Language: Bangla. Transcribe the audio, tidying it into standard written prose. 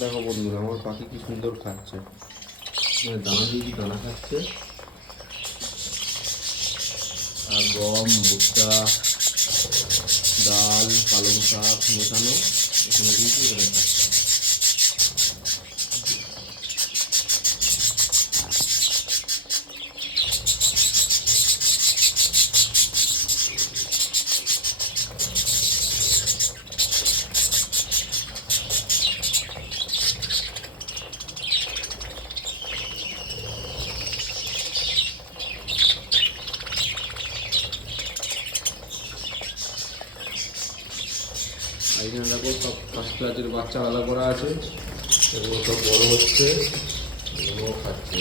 দেখো বন্ধুরা, আমার পাখি কি সুন্দর খাচ্ছে। দানা দিয়েছি, দানা খাচ্ছে। আর গম, ভুট্টা, ডাল, পালং শাক মেশানো এখানে দিয়েছি, এখানে খাচ্ছে। এখানে দেখো সব ফার্স্ট ক্লাসের বাচ্চা আলাদা করা আছে, এগুলো সব বড় হচ্ছে, এগুলো খাচ্ছে।